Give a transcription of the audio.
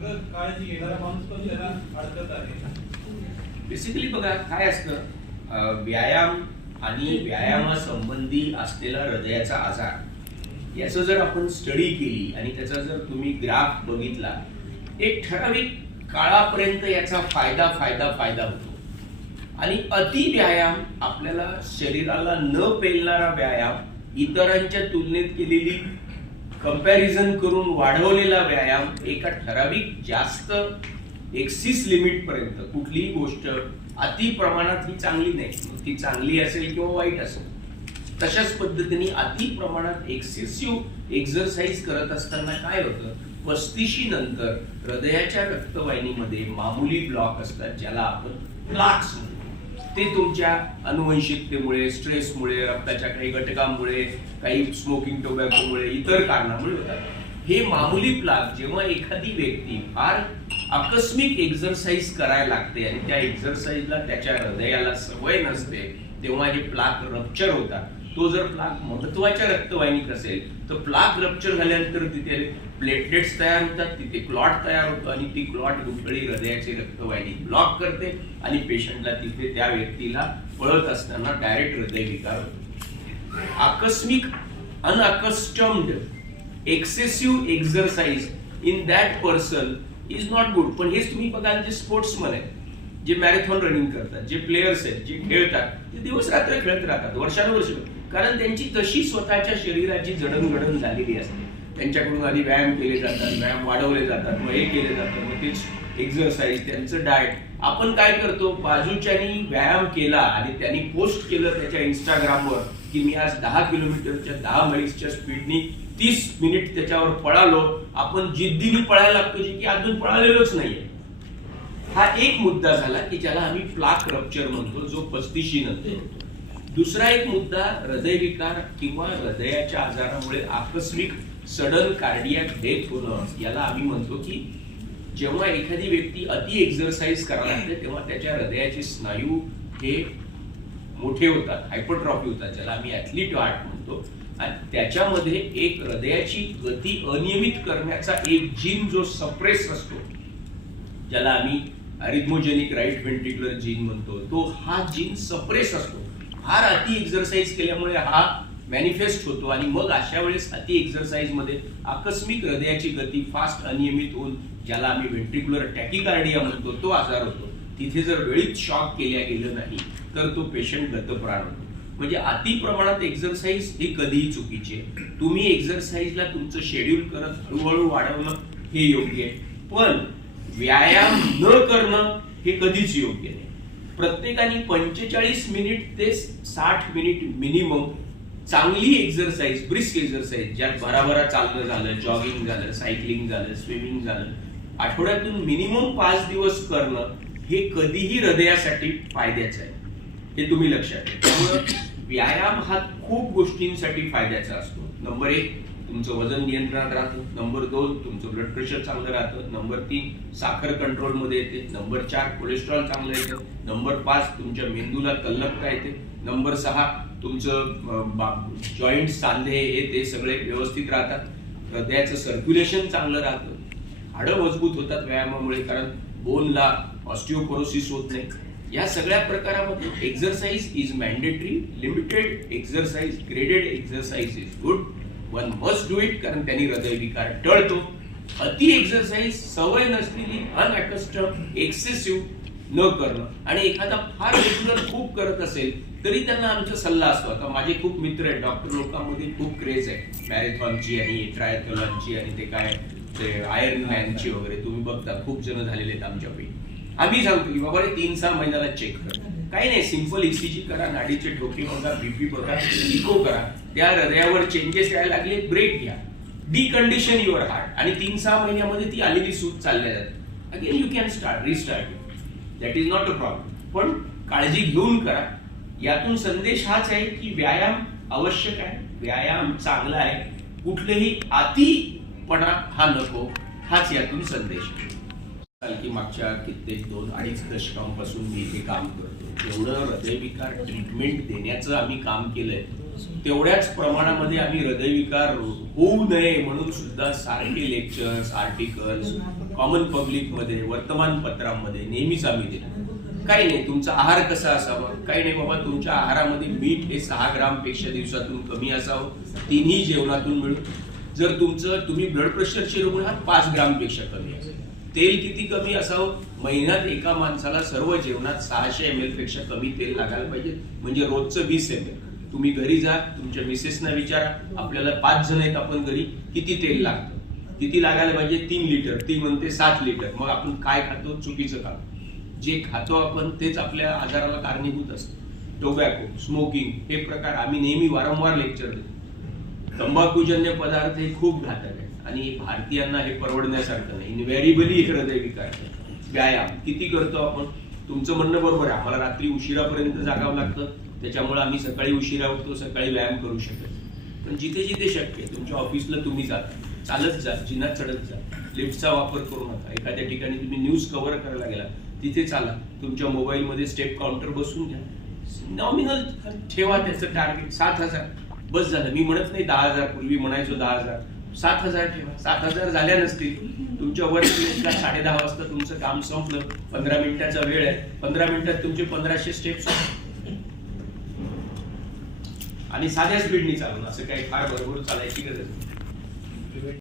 सगळं काळजी घेणारा माणूस पण त्याला अडकत आहे. बेसिकली बघा काय असतं? व्यायाम आणि व्यायामासंबंधी असलेला हृदयाचा आजार याचं जर आपण स्टडी केली आणि त्याचा जर तुम्ही ग्राफ बघितला एक ठराविक काळापर्यंत याचा फायदा फायदा फायदा होतो. आणि अति व्यायाम आपल्याला शरीराला न पेलणारा व्यायाम इतरांच्या तुलनेत केलेली कंपॅरिझन करून वाढवलेला व्यायाम एका ठराविक जास्त एक्सिस लिमिट पर्यंत. कुठलीही गोष्ट अति प्रमाणात ही चांगली नाही. मग ती चांगली असेल किंवा वाईट असेल. तशाच पद्धतीने अति प्रमाणात एक्सेसिव्ह एक्झरसाइज करत असताना काय होतं? पस्तीशी नंतर हृदयाच्या रक्तवाहिनीमध्ये मामूली ब्लॉक असतात ज्याला आपण प्लाक्स म्हणतो. ते तुमच्या अनुवंशिकतेमुळे स्ट्रेसमुळे रक्ताच्या काही घटकांमुळे काही स्मोकिंग टोबॅकोमुळे इतर कारणामुळे होतात. हे मामुली प्लाग जेव्हा एखादी व्यक्ती फार आकस्मिक एक्झरसाईज करायला लागते आणि त्या एक्झरसाईजला त्याच्या हृदयाला सवय नसते तेव्हा हे प्लाक रप्चर होतात. तो जर प्लाक महत्त्वाच्या रक्तवाहिनीत असेल तर प्लाक रप्चर झाल्यानंतर तिथे प्लेटलेट्स तयार होतात तिथे क्लॉट तयार होतो आणि ती क्लॉट गुंतळी हृदयाची रक्तवाहिनी ब्लॉक करते आणि पेशंटला तिथे त्या व्यक्तीला पळत असताना डायरेक्ट हृदयविकार होतो. आकस्मिक unaccustomed excessive exercise in that person is not good पण हेच तुम्ही बघाल जे स्पोर्ट्समन आहेत जे मॅरेथॉन रनिंग करतात जे प्लेयर्स आहेत जे खेळतात ते दिवस रात्र खेळत राहतात वर्षानुवर्ष. कारण त्यांची तशी स्वतःच्या शरीराची जडणघडण झालेली असते. त्यांच्याकडून आधी व्यायाम केले जातात व्यायाम वाढवले जातात मग हे केले जातं मग तेच एक्झरसाईज त्यांचं डाएट आपण काय करतो? बाजूच्यानी व्यायाम केला आणि त्यांनी पोस्ट केलं त्याच्या इंस्टाग्रामवर की मी आज दहा किलोमीटरच्या दहा माईल्सच्या स्पीडनी तीस मिनिट त्याच्यावर पळालो. आपण जिद्दीने पळायला लागतो जे की अजून पळालेलोच नाहीये. हा एक मुद्दा झाला की ज्याला आम्ही प्लाक रप्चर म्हणतो जो पस्तीशी नंतर होतो. दुसरा एक मुद्दा हृदयविकार किंवा हृदयाच्या आजारामुळे आकस्मिक सडन कार्डियाक डेथ होणं याला आम्ही म्हणतो की जेव्हा एखादी व्यक्ती अति एक्झरसाईज करायला लागते तेव्हा त्याच्या हृदयाचे स्नायू हे मोठे होतात हायपरट्रॉफी होतात ज्याला आम्ही ऍथलीट आर्ट म्हणतो. आणि त्याच्यामध्ये एक हृदयाची गती अनियमित करण्याचा एक जीन जो सप्रेस असतो ज्याला आम्ही अरिथमोजेनिक राईट व्हेंट्रिक्युलर जीन म्हणतो तो हा जीन सप्रेस असतो. फार अति एक्झरसाईज केल्यामुळे हा मॅनिफेस्ट होतो आणि मग अशा वेळेस अति एक्झरसाईजमध्ये आकस्मिक हृदयाची गती फास्ट अनियमित होऊन ज्याला आम्ही व्हेंट्रिक्युलर टॅकिकार्डिया म्हणतो तो आजार होतो. तिथे जर वेळीच शॉक केल्या गेलं नाही तर तो पेशंट गतप्राण होतो. म्हणजे अति प्रमाणात एक्झरसाईज ही कधीही चुकीची आहे. तुम्ही एक्झरसाईजला तुमचं शेड्यूल करत हळूहळू वाढवणं हे योग्य आहे. पण व्यायाम न करणं हे कधीच योग्य नाही. प्रत्येकाने पंचेचाळीस मिनिट ते साठ मिनिट मिनिमम चांगली एक्झरसाईज ब्रिस्क एक्झरसाइज ज्यात भराभरा चालणं झालं जॉगिंग झालं सायकलिंग झालं स्विमिंग झालं आठवड्यातून मिनिमम पाच दिवस करणं हे कधीही हृदयासाठी फायद्याचं आहे. हे तुम्ही लक्षात घ्या त्यामुळं व्यायाम हा खूप गोष्टींसाठी फायद्याचा असतो. नंबर एक तुमचं वजन नियंत्रणात राहतं. नंबर दोन तुमचं ब्लड प्रेशर चांगलं राहतं. नंबर तीन साखर कंट्रोलमध्ये येते. नंबर चार कोलेस्ट्रॉल चांगलं येतं. नंबर पाच तुमच्या मेंदूला तल्लकता येते. नंबर सहा तुमचं जॉईंट सांधे हे ते सगळे व्यवस्थित राहतात. हृदयाचं सर्क्युलेशन चांगलं राहतं. हाडं मजबूत होतात व्यायामामुळे कारण बोनला ऑस्टिओपोरोसिस होत नाही. या सगळ्या प्रकारामध्ये exercise is mandatory limited exercise graded exercise is good one must do it कारण त्यांनी हृदयविकार टळतो. अति एक्सरसाइज सवय नसलेली अनअकस्टम एक्सेसिव्ह न करणं. आणि एखादा फार रेग्युलर खूप करत असेल तरी त्यांना आमचा सल्ला असतो. आता माझे खूप मित्र आहेत डॉक्टर लोकांमध्ये खूप क्रेज आहे. मॅरेथॉनची आणि ट्रायथलॉनची आणि ते काय ते आयर्न मॅनची वगैरे तुम्ही बघता खूप जण झालेले आहेत आमच्यापैकी आम्ही सांगतो की बाबा रे तीन सहा महिन्याला चेक करा. काही नाही सिंपल ईसीजी करा नाडीचे ठोके बघा बीपी बघा इको करा. त्या हृदयावर चेंजेस यायला लागले ब्रेक घ्या. डिकंडिशन युअर हार्ट आणि तीन सहा महिन्यामध्ये ती आलेली सूट चालल्या जाते. Again you can start restart that is not a problem पण काळजी घेऊन करा. यातून संदेश हाच आहे की व्यायाम आवश्यक आहे. व्यायाम चांगला आहे. कुठलेही अतिपणा हा नको. हाच यातून संदेश आहे. की मागच्या कित्येक दोन अडीच दशकांपासून मी इथे काम करतो. जेवढं हृदयविकार ट्रीटमेंट देण्याचं आम्ही काम केलंय तेवढ्याच प्रमाणामध्ये आम्ही हृदयविकार होऊ नये म्हणून सुद्धा सारखे लेक्चर्स आर्टिकल्स कॉमन पब्लिकमध्ये वर्तमानपत्रांमध्ये नेहमीच आम्ही देतो. काही नाही तुमचा आहार कसा असावा? काही नाही बाबा तुमच्या आहारामध्ये मीठ हे सहा ग्रामपेक्षा दिवसातून कमी असावं तिन्ही जेवणातून मिळून. जर तुमचं तुम्ही ब्लड प्रेशरचे रुग्ण आहात पाच ग्रामपेक्षा कमी असेल तेल किती कमी असावं? महिन्यात एका माणसाला सर्व जेवणात सहाशे एम एलपेक्षा कमी तेल लागायला पाहिजे. म्हणजे रोजचं वीस एम एल तुम्ही घरी जा तुमच्या मिसेसना विचारा. आपल्याला पाच जण आहेत आपण घरी. किती तेल लागतं? किती लागायला पाहिजे? तीन लिटर. ती म्हणते सात लिटर. मग आपण काय खातो? चुकीचं खातो. जे खातो आपण तेच आपल्या आजाराला कारणीभूत असतं. टोबॅको स्मोकिंग हे प्रकार आम्ही नेहमी वारंवार लेक्चर देतो. तंबाखूजन्य पदार्थ हे खूप घातक आहे. आणि भारतीयांना हे परवडण्यासारखं नाही. इनव्हॅरिबली हृदय विकार आहे. व्यायाम. किती करतो आपण? तुमचं म्हणणं बरोबर आहे. आम्हाला रात्री उशिरापर्यंत जागावं लागतं. त्याच्यामुळे आम्ही सकाळी उशिरा उठतो सकाळी व्यायाम करू शकत पण जिथे जिथे शक्य तुमच्या ऑफिसला तुम्ही जाता चालत जा. जिन्यात चढत जा. लिफ्टचा वापर करू नका. एखाद्या ठिकाणी तुम्ही न्यूज कव्हर करायला गेला तिथे चाला. तुमच्या मोबाईलमध्ये स्टेप काउंटर बसून घ्या. नॉमिनल ठेवा त्याचं टार्गेट सात हजार. बस झालं. मी म्हणत नाही दहा हजार. पूर्वी म्हणायचो दहा हजार. सात हजार ठेवा. सात हजार झाल्या नसतील तुमच्या वर्क प्लेसला साडे दहा वाजता तुमचं काम संपलं. पंधरा मिनिटाचा वेळ आहे. पंधरा मिनिटात तुमचे पंधराशे स्टेप्स आणि साध्या स्पीडनी चालून असं काही फार बरोबर चालायची गरज नाही.